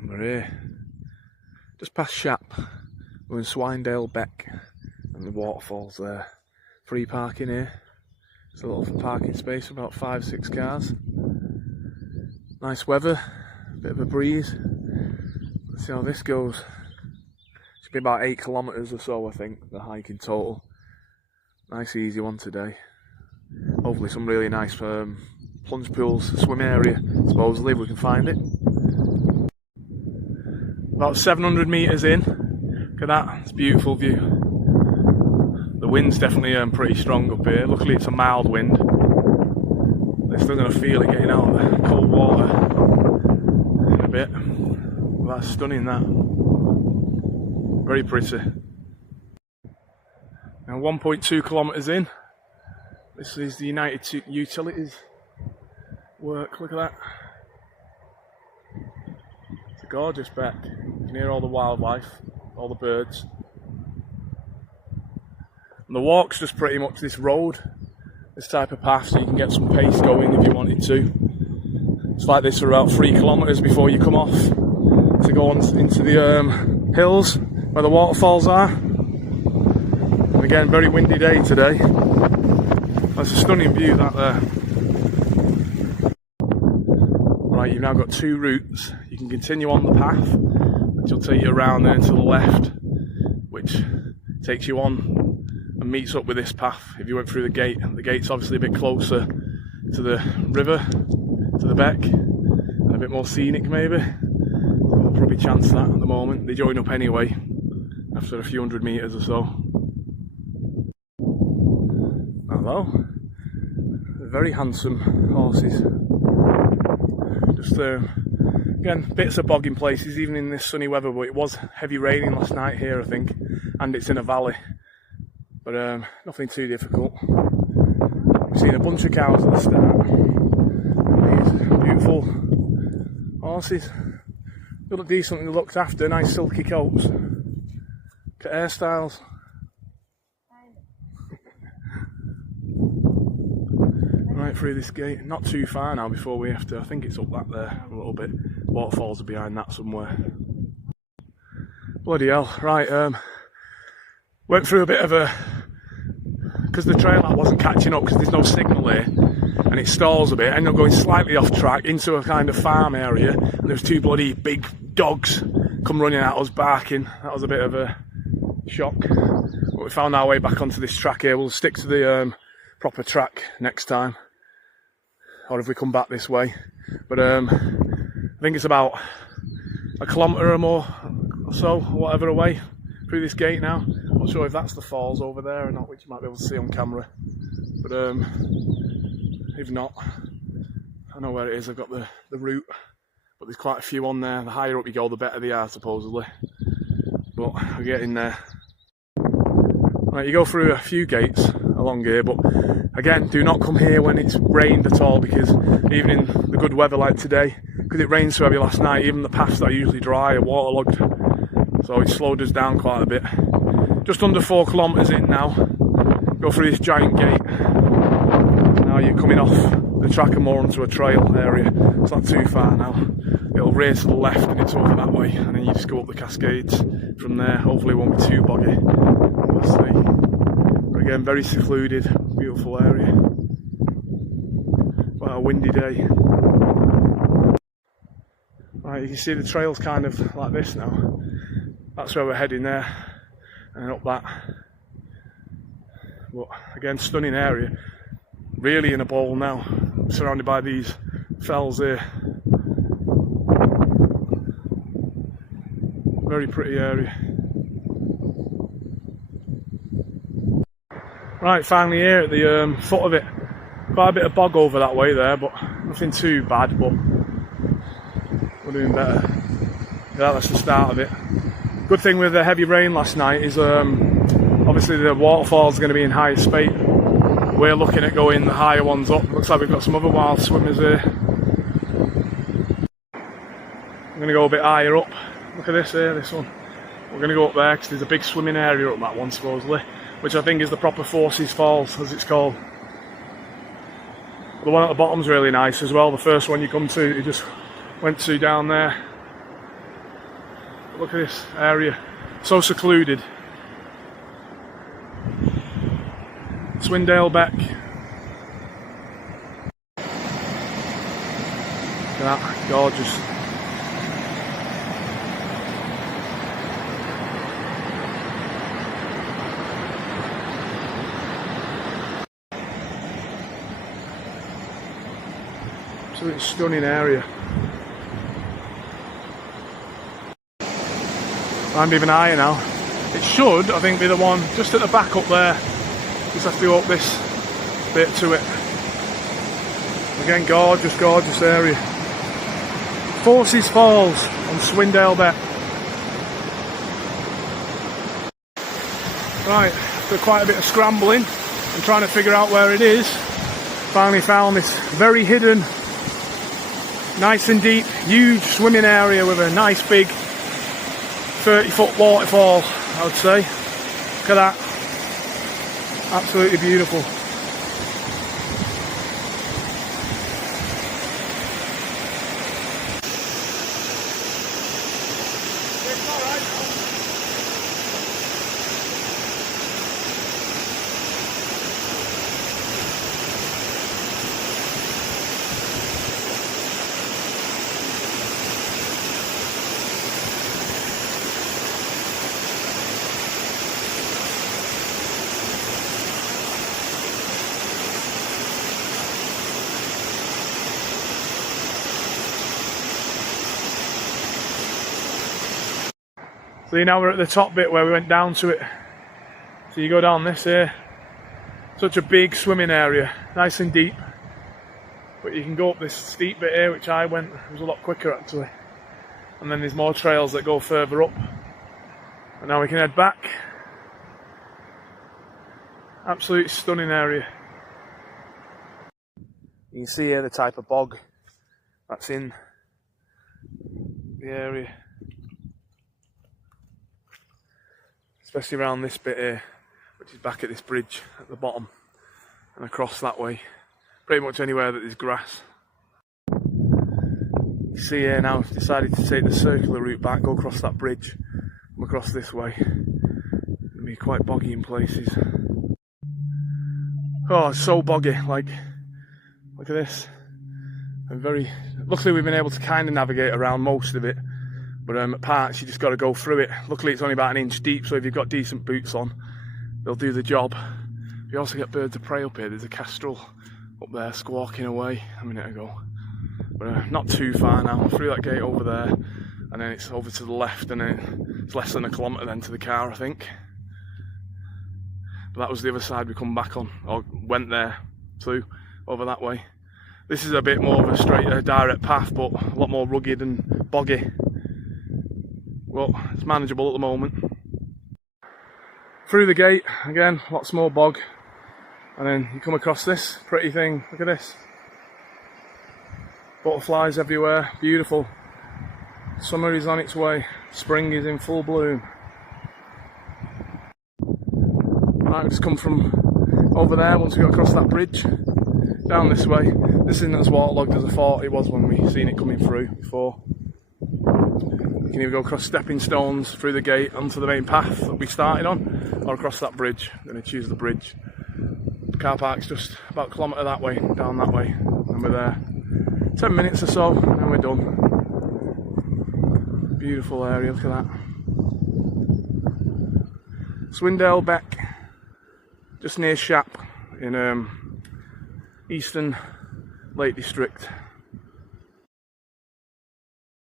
And we're here, just past Shap. We're in Swindale Beck and the waterfalls there. Free parking here. It's a little parking space for about 5-6 cars. Nice weather, bit of a breeze. Let's see how this goes. Should be about 8 kilometres or so, I think, the hike in total. Nice easy one today. Hopefully some really nice plunge pools, swim area, supposedly, if we can find it. About 700 metres in. Look at that, it's a beautiful view. The wind's definitely pretty strong up here. Luckily it's a mild wind. They're still going to feel it getting out of the cold water in a bit. Well, that's stunning, that. Very pretty. Now 1.2 kilometres in. This is the United Utilities work, look at that. It's a gorgeous beck. You can hear all the wildlife, all the birds. And the walk's just pretty much this road, this type of path, so you can get some pace going if you wanted to. It's like this for about 3 kilometres before you come off to go on into the hills where the waterfalls are. And again, very windy day today. That's a stunning view, that there. Right, you've now got 2 routes. You can continue on the path, which will take you around there to the left, which takes you on and meets up with this path if you went through the gate. The gate's obviously a bit closer to the river, to the beck, and a bit more scenic maybe. I'll probably chance that at the moment. They join up anyway after a few hundred metres or so. Hello. They're very handsome horses. Just again, bits of bogging places even in this sunny weather, but it was heavy raining last night here I think, and it's in a valley. But nothing too difficult. We've seen a bunch of cows at the start. These beautiful horses. They look decently looked after, nice silky coats. Look at hairstyles. Right through this gate, not too far now before we have to, I think it's up that there a little bit. Waterfalls are behind that somewhere. Bloody hell, right, went through a bit of a, because the trail app wasn't catching up because there's no signal here and it stalls a bit, ended up going slightly off track into a kind of farm area, and there was 2 bloody big dogs come running at us barking. That was a bit of a shock, but we found our way back onto this track here. We'll stick to the proper track next time, or if we come back this way. But I think it's about 1 kilometre or more or so, whatever, away through this gate now. I'm not sure if that's the falls over there or not, which you might be able to see on camera. But if not, I know where it is. I've got the route, but there's quite a few on there. The higher up you go, the better they are, supposedly. But we're getting there. Right, you go through a few gates along here, but again, do not come here when it's rained at all, because even in the good weather like today, because it rained so heavy last night, even the paths that are usually dry are waterlogged. So it slowed us down quite a bit. Just under 4 kilometres in now. Go through this giant gate. Now you're coming off the track and more onto a trail area. It's not too far now. It'll veer to the left and it's over that way, and then you just go up the cascades from there. Hopefully it won't be too boggy. We'll see. But again, very secluded, beautiful area. Quite a windy day. Right, you can see the trail's kind of like this now. That's where we're heading there, and up that. But again, stunning area. Really in a bowl now, surrounded by these fells here. Very pretty area. Right, finally here at the foot of it. Quite a bit of bog over that way there, but nothing too bad, but we're doing better. Yeah, that's the start of it. Good thing with the heavy rain last night is obviously the waterfalls are going to be in higher spate. We're looking at going the higher ones up. Looks like we've got some other wild swimmers here. I'm going to go a bit higher up. Look at this here, this one. We're going to go up there because there's a big swimming area up that one supposedly, which I think is the proper Forces Falls, as it's called. The one at the bottom's really nice as well. The first one you come to, you just went to down there. Look at this area, so secluded. Swindale Beck. Look at that, gorgeous. Absolutely stunning area. I'm even higher now. It should, I think, be the one just at the back up there. Just have to go up this bit to it. Again, gorgeous, gorgeous area. Forces Falls on Swindale Beck. Right, after quite a bit of scrambling and trying to figure out where it is, finally found this very hidden, nice and deep, huge swimming area with a nice big 30-foot waterfall, I would say. Look at that. Absolutely beautiful. See, now we're at the top bit where we went down to it. So you go down this here. Such a big swimming area, nice and deep. But you can go up this steep bit here, which I went, it was a lot quicker actually. And then there's more trails that go further up. And now we can head back. Absolutely stunning area. You can see here the type of bog that's in the area. Especially around this bit here, which is back at this bridge at the bottom and across that way. Pretty much anywhere that there's grass. You see here now, I've decided to take the circular route back, go across that bridge, come across this way. It'll be quite boggy in places. Oh, it's so boggy, like, look at this. Luckily we've been able to kind of navigate around most of it. But at parts you just got to go through it. Luckily it's only about 1 inch deep, so if you've got decent boots on, they'll do the job. You also get birds of prey up here. There's a kestrel up there squawking away a minute ago. But not too far now, through that gate over there, and then it's over to the left, and then it's less than 1 kilometre then to the car, I think. But that was the other side we come back on, or went there too, over that way. This is a bit more of a straight, direct path, but a lot more rugged and boggy. Well, it's manageable at the moment. Through the gate, again, lots more bog. And then you come across this pretty thing, look at this. Butterflies everywhere, beautiful. Summer is on its way, spring is in full bloom. Right, just come from over there once we got across that bridge. Down this way. This isn't as waterlogged as I thought it was when we seen it coming through before. You can either go across stepping stones through the gate onto the main path that we started on, or across that bridge. I'm going to choose the bridge. The car park's just about 1 kilometre that way, down that way, and we're there. 10 minutes or so, and then we're done. Beautiful area, look at that. Swindale Beck, just near Shap in Eastern Lake District.